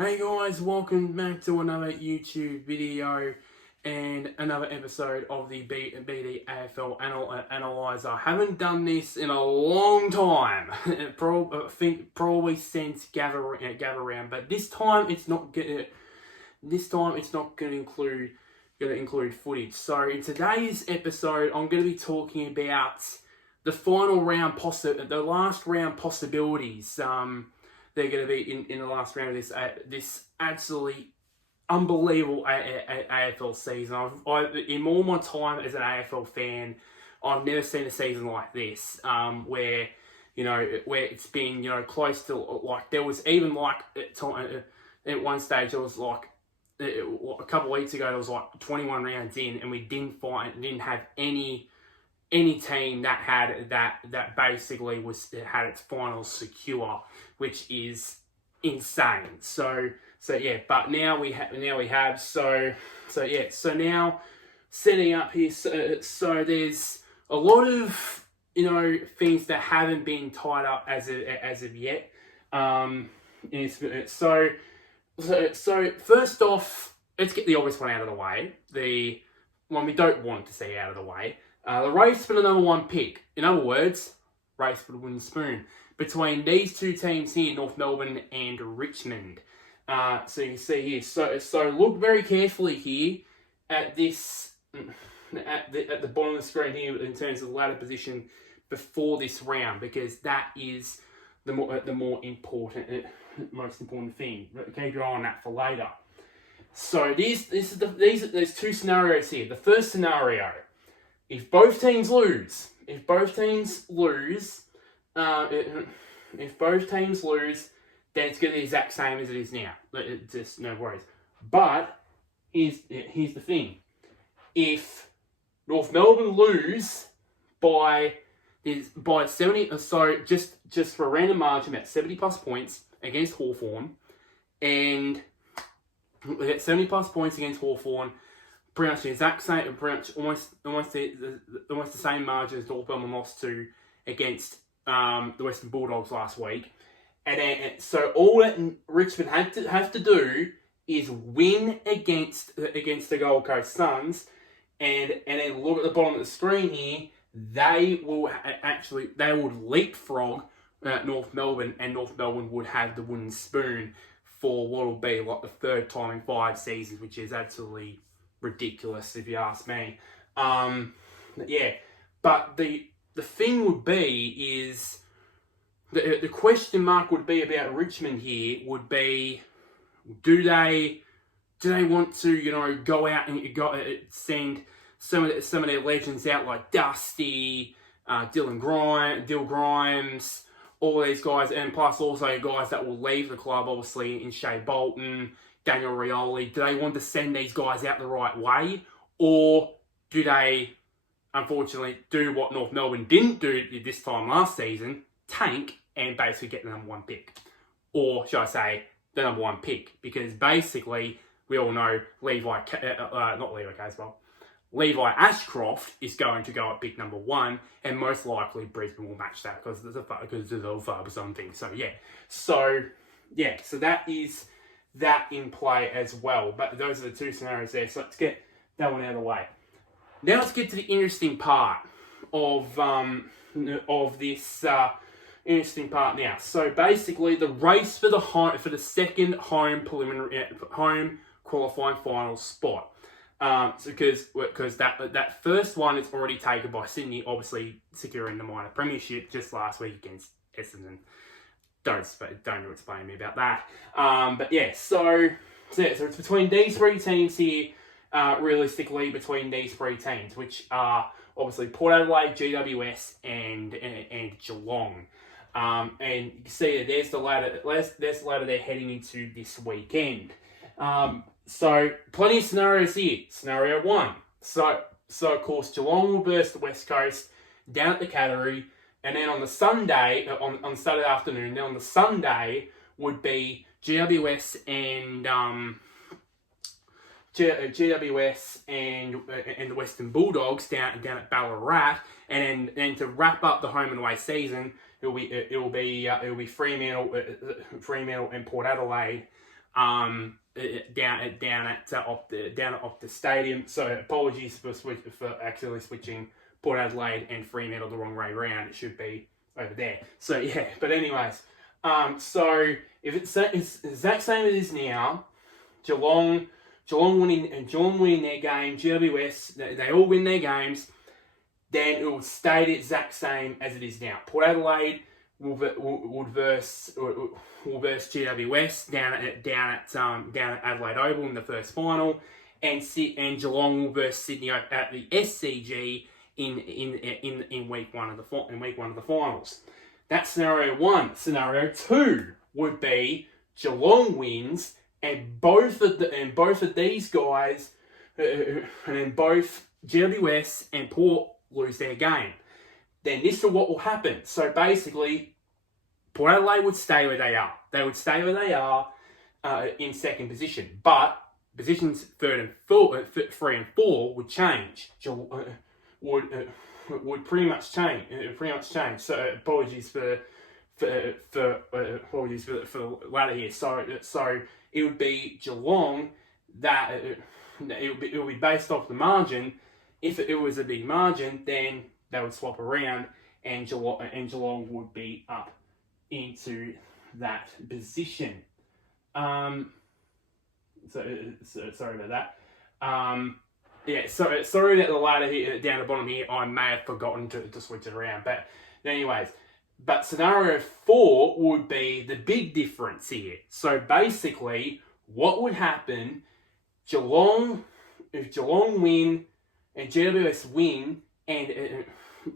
Hey guys, welcome back to another YouTube video and another episode of the BD AFL Analyser. Haven't done this in a long time. I think probably since gather round, but this time it's not going to include footage. So in today's episode, I'm going to be talking about the final round the last round possibilities. They're going to be in the last round of this absolutely unbelievable AFL season. In all my time as an AFL fan, I've never seen a season like this, where it's been close to like there was even like at one stage there was like a couple of weeks ago there was like 21 rounds in and we didn't have any team that had that basically had its finals secure, which is insane. So yeah, but now we have so now setting up here. So there's a lot of things that haven't been tied up as of yet. So first off, let's get the obvious one out of the way. The one we don't want to see out of the way. The race for the number one pick. In other words, race for the wooden spoon between these two teams here, North Melbourne and Richmond. So you can see here. So look very carefully here at this at the bottom of the screen here in terms of the ladder position before this round, because that is the most important thing. Keep your eye on that for later. So there's two scenarios here. The first scenario. If both teams lose, then it's going to be the exact same as it is now. Just no worries. But here's the thing: if North Melbourne lose by 70, so just for a random margin, about 70 plus points against Hawthorn, and 70 plus points against Hawthorn. Pretty much the exact same, almost the same margin as North Melbourne lost to against the Western Bulldogs last week, and so all that Richmond have to do is win against the Gold Coast Suns, and then look at the bottom of the screen here. They would leapfrog North Melbourne, and North Melbourne would have the wooden spoon for what will be like the third time in 5 seasons, which is absolutely ridiculous if you ask me. Yeah, but the thing would be is the question mark would be about Richmond here would be, do they want to go out and send some of their legends out like Dusty, Dill Grimes, all these guys, and plus also guys that will leave the club, obviously in Shea Bolton, Daniel Rioli. Do they want to send these guys out the right way, or do they, unfortunately, do what North Melbourne didn't do this time last season, tank and basically get the number one pick? Or should I say, the number one pick? Because basically, we all know Levi Ashcroft is going to go at pick number 1, and most likely Brisbane will match that because there's a far or something. So that is that in play as well. But those are the two scenarios there. So let's get that one out of the way. Now let's get to the interesting part of this interesting part now. So basically, the race for the second home qualifying final spot. Because that first one is already taken by Sydney, obviously securing the minor premiership just last week against Essendon. Don't explain to me about that. But yeah, so it's between these 3 teams here. Realistically, between these 3 teams, which are obviously Port Adelaide, GWS, and Geelong. And you can see that there's the ladder. There's the ladder they're heading into this weekend. So plenty of scenarios here. Scenario 1. So of course Geelong will burst the West Coast down at the Cattery, and then on the Sunday, on Saturday afternoon, then on the Sunday would be GWS and the Western Bulldogs down at Ballarat, and then to wrap up the home and away season, it will be Fremantle and Port Adelaide down at Optus Stadium. So apologies for accidentally switching Port Adelaide and Fremantle the wrong way around. It should be over there. So yeah, but anyways, so if it's the exact same as it is now, Geelong winning their game, GWS, they all win their games, then it will stay the exact same as it is now. Port Adelaide will verse GWS down at Adelaide Oval in the first final, and Geelong will verse Sydney at the SCG in week one of the finals. That's scenario one. Scenario two would be Geelong wins, and both of these guys, and both GWS and Port lose their game. Then this is what will happen. So basically, Port Adelaide would stay where they are. They would stay where they are in second position, but positions 3 and 4 would change. Would pretty much change. So apologies for the latter here. So it would be Geelong that it would be based off the margin. If it was a big margin, then they would swap around, and Geelong would be up into that position. So sorry about that. Sorry about the ladder here down the bottom here. I may have forgotten to switch it around. But anyways, scenario 4 would be the big difference here. So basically, what would happen? If Geelong win and GWS win, and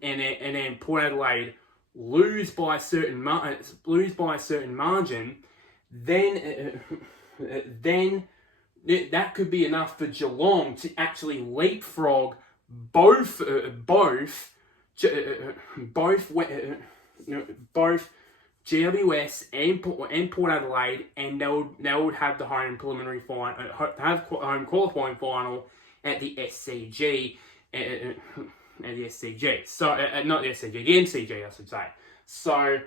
then Port Adelaide lose by a certain margin, then that could be enough for Geelong to actually leapfrog both GWS and Port Adelaide, and they would have the home preliminary final, home qualifying final at the SCG. At the SCG, so not the SCG, the MCG, I should say. So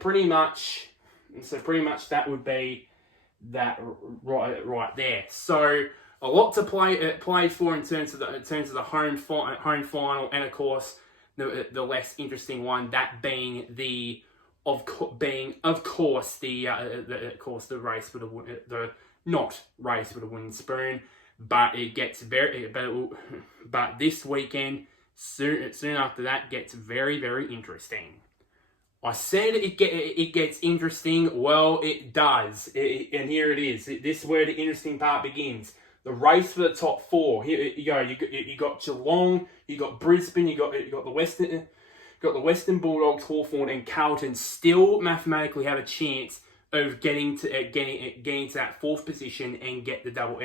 pretty much that would be that right there. So a lot to play for in terms of the home final, and of course the less interesting one, that being the race for the not race for the wooden spoon. But it gets but this weekend, soon after that, gets very, very interesting. I said it gets interesting. Well, it does, and here it is. This is where the interesting part begins. The race for the top 4. Here you go. You got Geelong, you got Brisbane, you got the Western Bulldogs, Hawthorn, and Carlton still mathematically have a chance of getting to that 4th position and get the double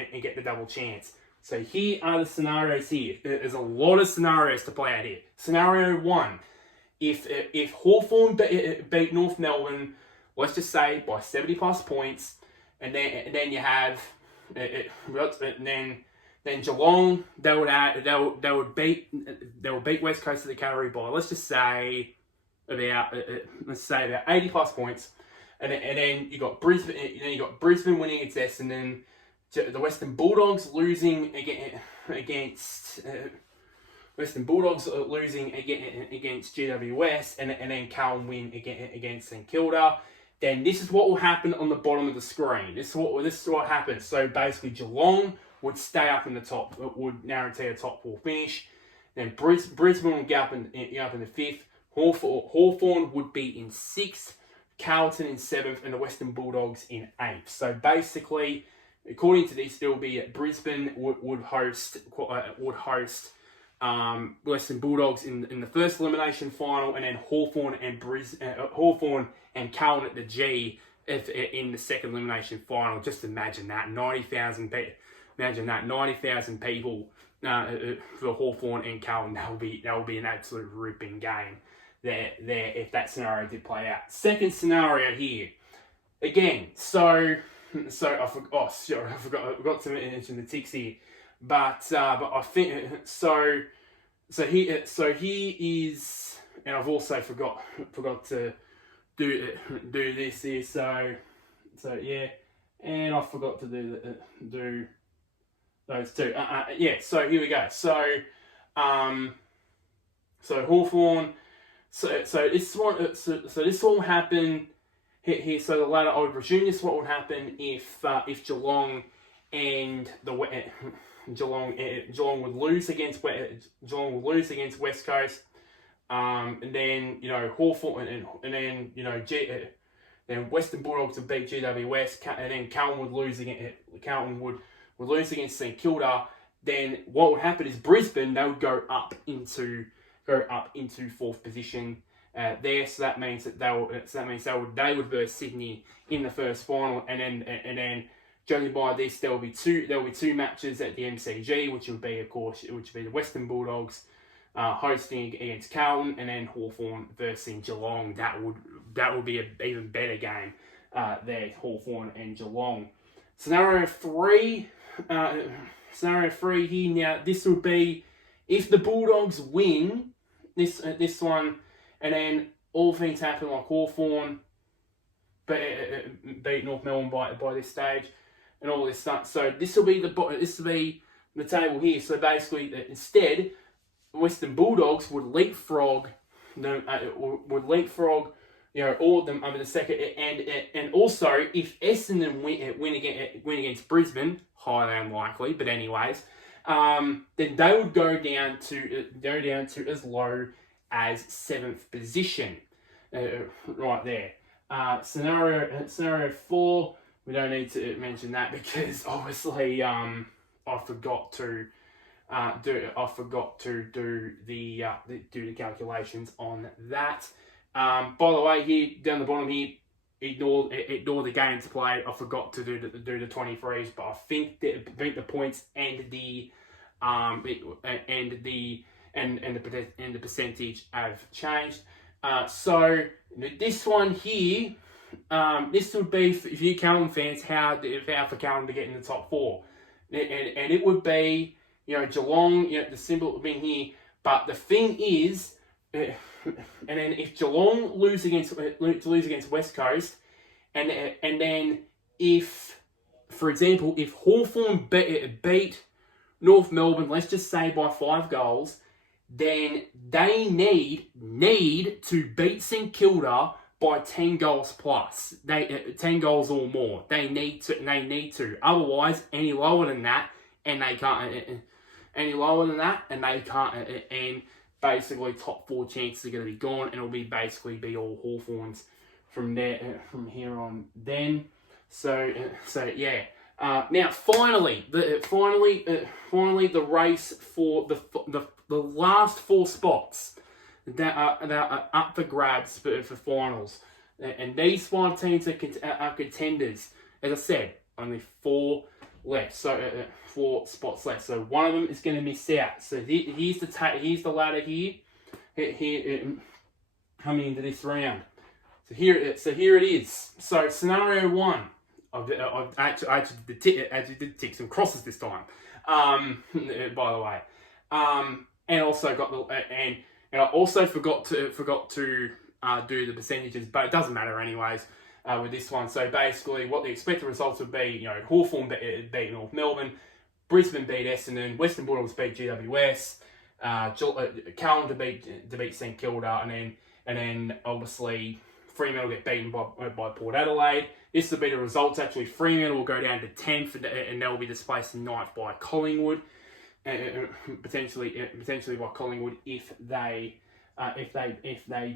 chance. So here are the scenarios here. There's a lot of scenarios to play out here. Scenario 1, if Hawthorn beat North Melbourne, let's just say by 70 plus points, and then you have then Geelong, they would beat West Coast of the Canterbury by let's say about 80 plus points. And then you got Brisbane. Then you got Brisbane winning its S, and then the Western Bulldogs losing against GWS, and then Carlton win against St Kilda. Then this is what will happen on the bottom of the screen. This is what happens. So basically, Geelong would stay up in the top, would guarantee a top 4 finish. Then Brisbane would get up in the 5th. Hawthorn would be in 6th. Carlton in 7th, and the Western Bulldogs in 8th. So basically, according to this, there will be Brisbane would host Western Bulldogs in the first elimination final, and then Hawthorn and Carlton at the G in the second elimination final. Just imagine that 90,000 people. Imagine that 90,000 people for Hawthorn and Carlton. That will be an absolute ripping game. There, if that scenario did play out. Second scenario here, again. So I forgot to mention the ticks here, but I think so. So here is, and I've also forgot to do this here. So yeah. And I forgot to do those two. Yeah, so here we go. So Hawthorn. So this will happen here. So the ladder, I would presume this what would happen if Geelong and Geelong would lose against West Coast. And then Hawthorn and then then Western Bulldogs would beat GWS, and then Carlton would lose against St Kilda. Then what would happen is Brisbane, they would go up into fourth position there. So that means that they would verse Sydney in the first final, and then judging by this, there will be two matches at the MCG, which would be the Western Bulldogs hosting against Carlton, and then Hawthorn versus Geelong. That would be an even better game there, Hawthorn and Geelong. Scenario three here. Now this would be if the Bulldogs win this one, and then all things happen like Hawthorn beat North Melbourne by this stage, and all this stuff. So this will be the table here. So basically, instead, Western Bulldogs would leapfrog all of them over the second, and also if Essendon win against Brisbane, highly unlikely, but anyways, then they would go down to as low as 7th position, right there. Scenario 4, we don't need to mention that because obviously I forgot to do the calculations on that. By the way, here down the bottom here, ignore the games played. I forgot to do the 23s, but I think the points and the percentage have changed. So this one here, this would be for you Carlton fans, how for Carlton to get in the top 4, and it would be Geelong, the symbol being here. But the thing is, and then if Geelong lose against West Coast, and then if, for example, if Hawthorn beat North Melbourne, let's just say by 5 goals, then they need to beat St Kilda by 10 goals plus. 10 goals or more. They need to. Otherwise, any lower than that, and they can't. And basically top 4 chances are going to be gone, and it'll basically be all Hawthorns from here on. Then, so yeah. Now finally the race for the last 4 spots that are up for grabs for finals, and these 5 teams are contenders. As I said, only 4 left, so 4 spots left. So one of them is going to miss out. So here's the ladder here coming into this round. So here it is. So scenario 1. I actually did tick some crosses this time. By the way, and also got and I also forgot to do the percentages, but it doesn't matter anyways. With this one, so basically, what the expected results would be: Hawthorn beat North Melbourne, Brisbane beat Essendon, Western Bulldogs beat GWS, Carlton to beat St Kilda, and then obviously Fremantle get beaten by Port Adelaide. This will be the results. Actually, Fremantle will go down to 10th, and they'll be displaced in 9th by Collingwood, potentially by Collingwood if they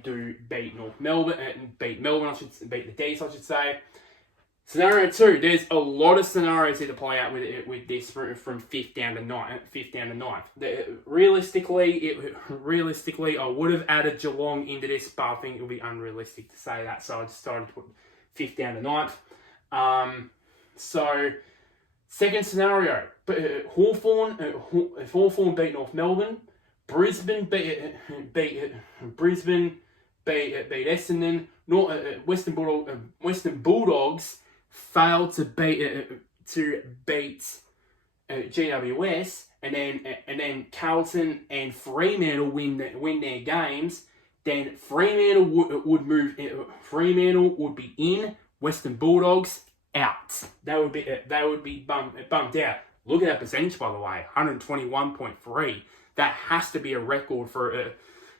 do beat North Melbourne and beat Melbourne. Beat the D's, I should say. Scenario 2. There's a lot of scenarios here to play out with this from 5th down to 9th. Realistically, I would have added Geelong into this, but I think it would be unrealistic to say that. So I decided to put 5th down to 9th. So second scenario, Hawthorn beat North Melbourne. Brisbane beat Essendon. Western Bulldogs failed to beat GWS, and then Carlton and Fremantle win their games. Then Fremantle would move. Fremantle would be in. Western Bulldogs out. They would be bumped out. Look at that percentage, by the way, 121.3. That has to be a record for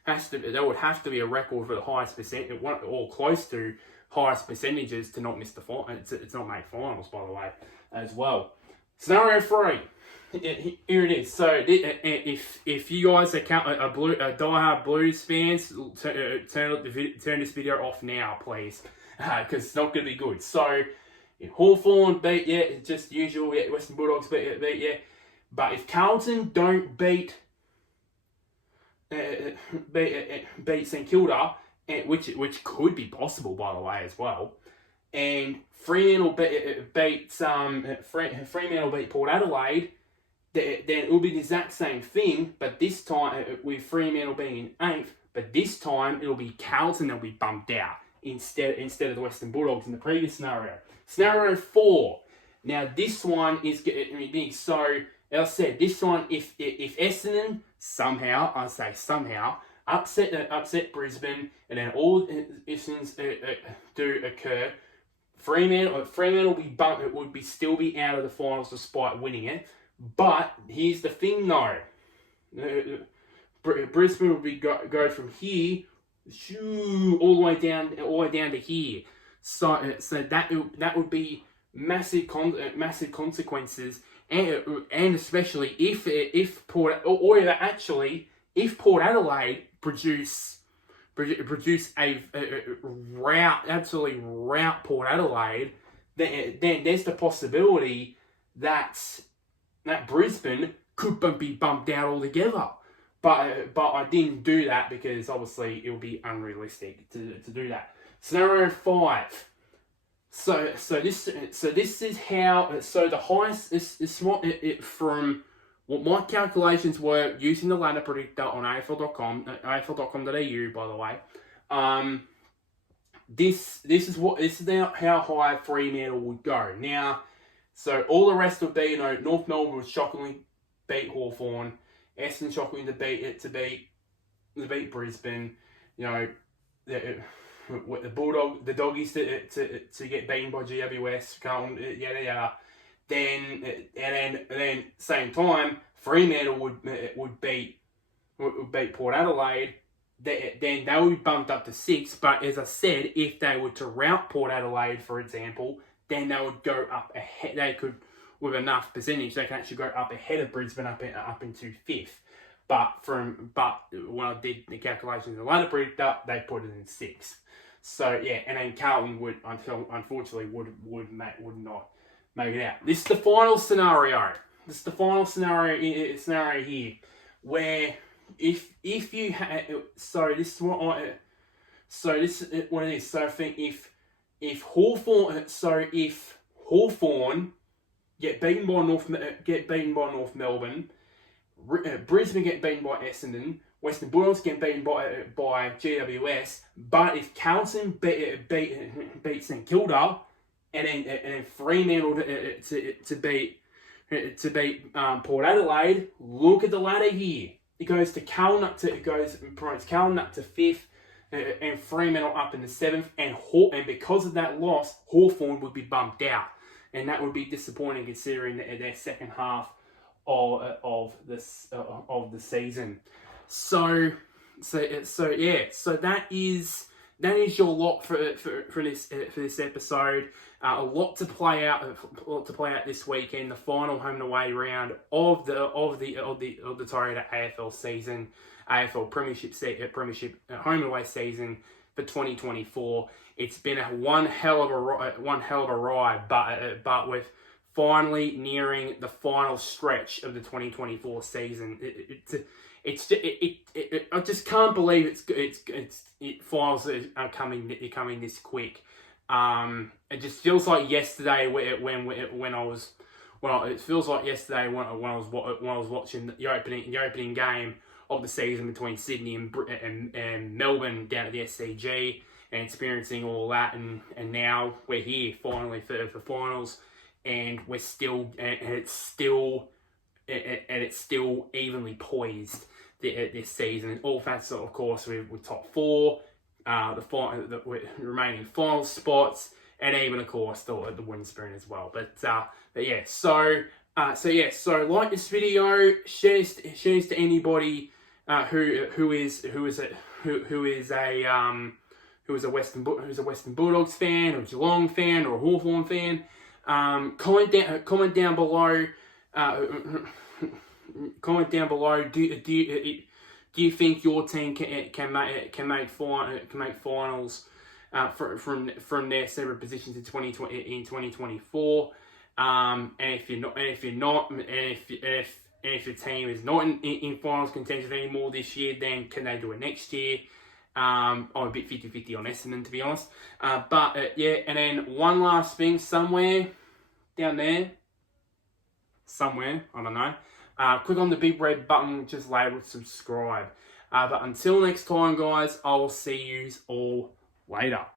that would have to be a record for the highest percent, or close to highest percentages to not miss the final. It's not make finals, by the way, as well. Scenario 3. Here it is. So if you guys are diehard Blues fans, turn this video off now, please, because it's not going to be good. So Hawthorn beat just usual. Western Bulldogs beat but if Carlton don't beat St Kilda, which could be possible, by the way, as well, and Fremantle beat Port Adelaide, then it will be the exact same thing, but this time with Fremantle being in 8th, but this time it'll be Carlton that'll be bumped out instead of the Western Bulldogs in the previous scenario. Scenario 4. Now this one is big. So as I said, this one, if Essendon somehow, I say somehow, upset Brisbane, and then all incidents do occur, Fremantle would still be out of the finals despite winning it. But here's the thing, though. Brisbane would be go from here, all the way down to here. So that would be massive consequences, and especially if Port Adelaide produce a absolutely rout Port Adelaide, then there's the possibility that Brisbane could be bumped out altogether. But I didn't do that because obviously it would be unrealistic to do that. Scenario 5. So this is how. So the highest is from what my calculations were using the ladder predictor on AFL.com, AFL.com.au, by the way. This is how high Fremantle would go. Now, so all the rest would be, North Melbourne would shockingly beat Hawthorn, Essendon shockingly to beat Brisbane, the Doggies to get beaten by GWS, Carlton, yada yada. Then same time, Fremantle would beat Port Adelaide. Then they would be bumped up to 6. But as I said, if they were to rout Port Adelaide, for example, then they would go up ahead. They could, with enough percentage, they can actually go up ahead of Brisbane up into 5th. But when I did the calculations in the ladder predictor, they put it in 6th. So yeah, and then Carlton unfortunately would not make it out. This is the final scenario. Scenario here, where if you this is what it is. So I think if Hawthorn get beaten by North Melbourne, Brisbane get beaten by Essendon, Western Bulldogs get beaten by GWS, but if Carlton beat St Kilda, and then Fremantle to beat Port Adelaide, look at the ladder here. It goes to Carlton promotes Carlton up to 5th, and Fremantle up in the 7th, and because of that loss, Hawthorn would be bumped out, and that would be disappointing considering their second half of the season. So that is your lot for this episode. A lot to play out this weekend. The final home and away round of the Toyota AFL season, AFL Premiership home and away season for 2024. It's been one hell of a ride, but with finally nearing the final stretch of the 2024 season. I just can't believe finals are coming this quick. It just feels like yesterday when I was watching the opening game of the season between Sydney and Melbourne down at the SCG and experiencing all that, and now we're here finally for finals, and it's still evenly poised this season. All factors, of course, with top 4, the remaining final spots, and even of course the wooden spoon as well. But yeah, so like this video, shares to anybody who is a Western Bulldogs fan, or a Geelong fan, or a Hawthorn fan. Comment down below. Comment down below. Do you think your team can make finals from their separate positions in 2024? And if your team is not in finals contention anymore this year, then can they do it next year? I'm a bit 50-50 on Essendon, to be honest. Yeah, and then one last thing, somewhere down there, I don't know, click on the big red button just labeled subscribe. But until next time, guys, I will see you all later.